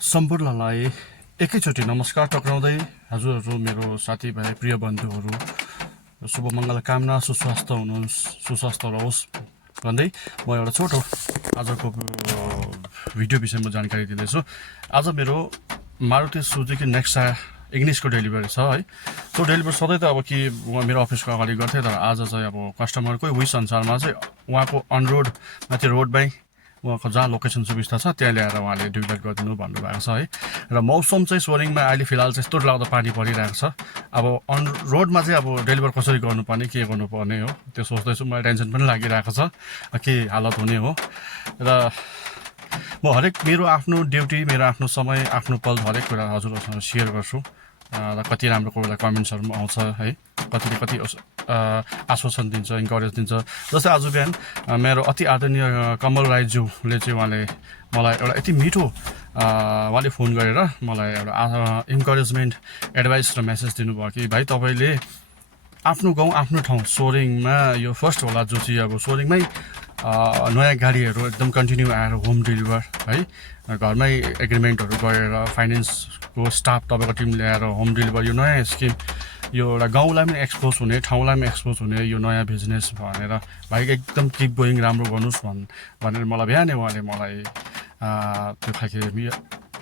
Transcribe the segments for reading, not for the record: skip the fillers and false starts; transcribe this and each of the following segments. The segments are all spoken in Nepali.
सम्पूर्णलाई एकैचोटि नमस्कार टक्राउँदै हजुरहरू मेरो साथीभाइ प्रिय बन्धुहरू शुभमङ्गल कामना सुस्वास्थ्य हुनुहोस् सुस्वास्थ्य रहोस् भन्दै म एउटा छोटो आजको भिडियो विषयमा जानकारी दिँदैछु। आज मेरो मारुति सुजुकी नेक्सा इग्निसको डेलिभरी छ है। त्यो डेलिभरी सधैँ त अब कि मेरो अफिसको अगाडि गर्थेँ, तर आज चाहिँ अब कस्टमरकै विस अनुसारमा चाहिँ उहाँको अन रोड माथि रोडमै उहाँको जहाँ लोकेसन सुविस्ता छ त्यहाँ ल्याएर उहाँले डिलिभर गरिदिनु भन्नुभएको छ है। र मौसम चाहिँ सोरिङमा अहिले फिलहाल चाहिँ यस्तो लाग्दो पानी परिरहेको छ। अब अन रोडमा चाहिँ अब डेलिभर कसरी गर्नुपर्ने के गर्नुपर्ने हो त्यो सोच्दैछु। मलाई टेन्सन पनि लागिरहेको छ के हालत हुने हो। र म हरेक मेरो आफ्नो ड्युटी मेरो आफ्नो समय आफ्नो पल हरेक कुरा हजुरहरूसँग सेयर गर्छु। र कति राम्रो कोही बेला कमेन्ट्सहरू पनि आउँछ है, कतिले कति आश्वासन दिन्छ, इन्करेज दिन्छ। जस्तै आज बिहान मेरो अति आदरणीय कमल राईज्यूले चाहिँ उहाँले मलाई एउटा यति मिठो उहाँले फोन गरेर मलाई एउटा इन्करेजमेन्ट एडभाइस र मेसेज दिनुभयो कि भाइ तपाईँले आफ्नो गाउँ आफ्नो ठाउँ सोरिङमा यो फर्स्ट होला जो चाहिँ अब सोरिङमै नयाँ गाडीहरू एकदम कन्टिन्यू आएर होम डेलिभर है, घरमै एग्रिमेन्टहरू गरेर फाइनेन्सको स्टाफ तपाईँको टिम ल्याएर होम डेलिभर यो नयाँ स्किम यो एउटा गाउँलाई पनि एक्सपोज हुने ठाउँलाई पनि एक्सपोज हुने यो नयाँ बिजनेस भनेर भाइ एकदम किप गोइङ राम्रो गर्नुहोस् भनेर मलाई बिहानै उहाँले मलाई त्यो खालको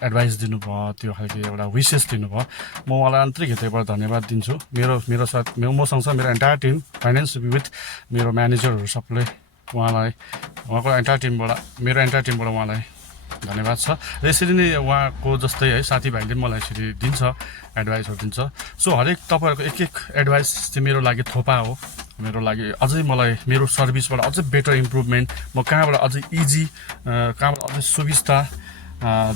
एडभाइस दिनुभयो, त्यो खालको एउटा विसेस दिनुभयो। म उहाँलाई आन्तरिक हृदयबाट धन्यवाद दिन्छु। मेरो साथ मसँग छ मेरो एन्टायर टिम फाइनेन्स विथ मेरो म्यानेजरहरू सबले उहाँलाई उहाँको एन्टायर टिमबाट उहाँलाई धन्यवाद छ। र यसरी नै उहाँको जस्तै है साथीभाइले मलाई यसरी दिन्छ एडभाइसहरू दिन्छ। सो हरेक तपाईँहरूको एक एक एडभाइस चाहिँ मेरो लागि थोपा हो, मेरो लागि अझै मलाई मेरो सर्भिसबाट अझै बेटर इम्प्रुभमेन्ट म कहाँबाट अझै इजी कहाँबाट अझै सुविस्ता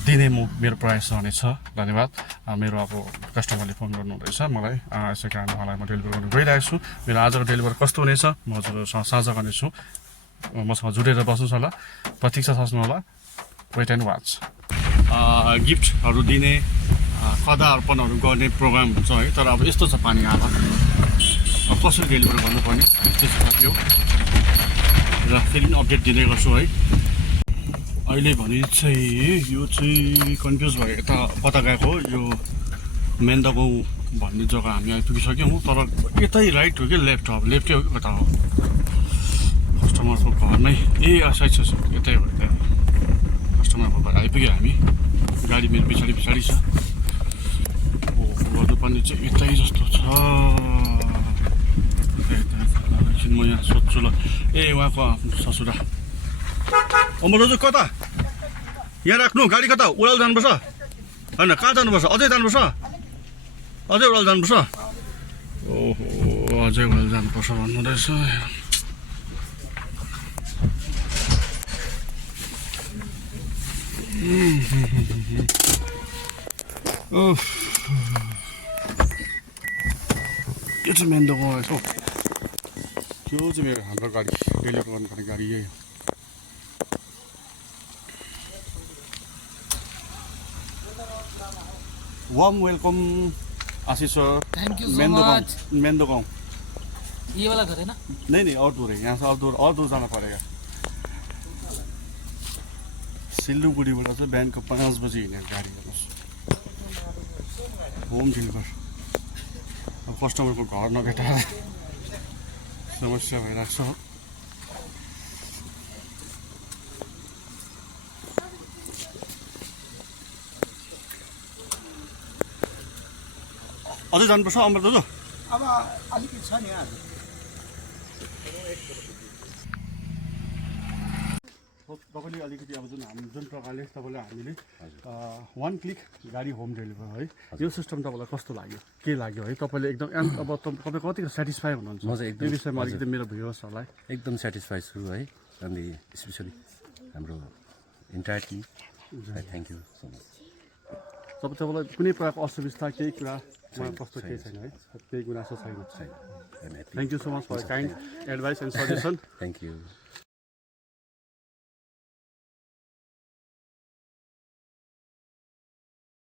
दिने मेरो प्रयास रहनेछ। धन्यवाद। मेरो अब कस्टमरले फोन गर्नुहुँदैछ मलाई, यसै कारण उहाँलाई म डेलिभर गर्नु गइरहेको छु। मेरो आजको डेलिभर कस्तो हुनेछ म हजुरहरूसँग साझा गर्नेछु। मसँग जुडेर बस्नुहोस् होला, प्रतीक्षा साच्नु होला, वेट एन्ड वाच। गिफ्टहरू दिने कदा अर्पणहरू गर्ने प्रोग्राम हुन्छ है, तर अब यस्तो छ पानी हाल अब कसरी डेलिभर गर्नुपर्ने त्यस्तो थियो र फेरि पनि अपडेट दिने गर्छु है। अहिले भने चाहिँ यो चाहिँ कन्फ्युज भयो, यता कता गएको हो यो मेन्दा गाउँ भन्ने जग्गा हामी आइपुगिसक्यौँ, तर यतै राइट हो कि लेफ्ट हो, अब लेफ्टै हो कि कता हो कस्टमरको घरमै साइड छ यतै हो यतै कस्टमरको घर आइपुग्यो हामी। गाडी मेरो पछाडि छ, गर्नुपर्ने चाहिँ यतै जस्तो छ। एकछिन म यहाँ सोध्छु ल। उहाँको आफ्नो ससुरा दाजु कता यहाँ राख्नु गाडी, कता उडाल जानुपर्छ होइन कहाँ जानुपर्छ, अझै जानुपर्छ अझै उडाल जानुपर्छ। ओहो अझै उडाल जानुपर्छ भन्नुहुँदैछ। यो चाहिँ मेन दोकान रहेछ हौ, त्यो चाहिँ मेरो हाम्रो गाडी डेलिभर गर्नुपर्ने गाडी यही हो। Warm welcome Ashish sir, thank you so much. मेंदो गाँव ये वाला घर है ना? नहीं और दूर है, यहाँ से और दूर जाना पड़ेगा। सिलगढीबाट चाहिँ बिहानको 5 बजी हिँडेर गाडी हेर्नुहोस्, होम डेलिभर। अब कस्टमरको घर नभेटाएर समस्या भइरहेको छ। अझै जानुपर्छ अमर दाजु? अब अलिकति छ नि आज तपाईँले अलिकति अब जुन प्रकारले तपाईँले हामीले 1 क्लिक गाडी होम डेलिभर है, यो सिस्टम तपाईँलाई कस्तो लाग्यो, के लाग्यो है? तपाईँले एकदम अब तपाईँ कतिको सेटिस्फाई हुनुहुन्छ? म चाहिँ एकदम यो विषयमा अलिकति मेरो भ्युअर्सहरूलाई एकदम सेटिस्फाई छु है, अनि स्पेसली हाम्रो entire team thank you so much. तपाईँलाई कुनै प्रकारको असुविस्ता केही कुरा कस्तो केही छैन है, केही गुनासो छैन? Thank you so much for kind advice and suggestion. Thank you.